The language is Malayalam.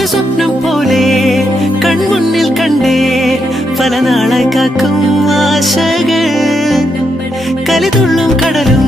ഒരു സ്വപ്നം പോലെ കൺമുന്നിൽ കണ്ടേ പല നാളായി കാക്കും ആശകൾ കലിതുള്ളും കടലും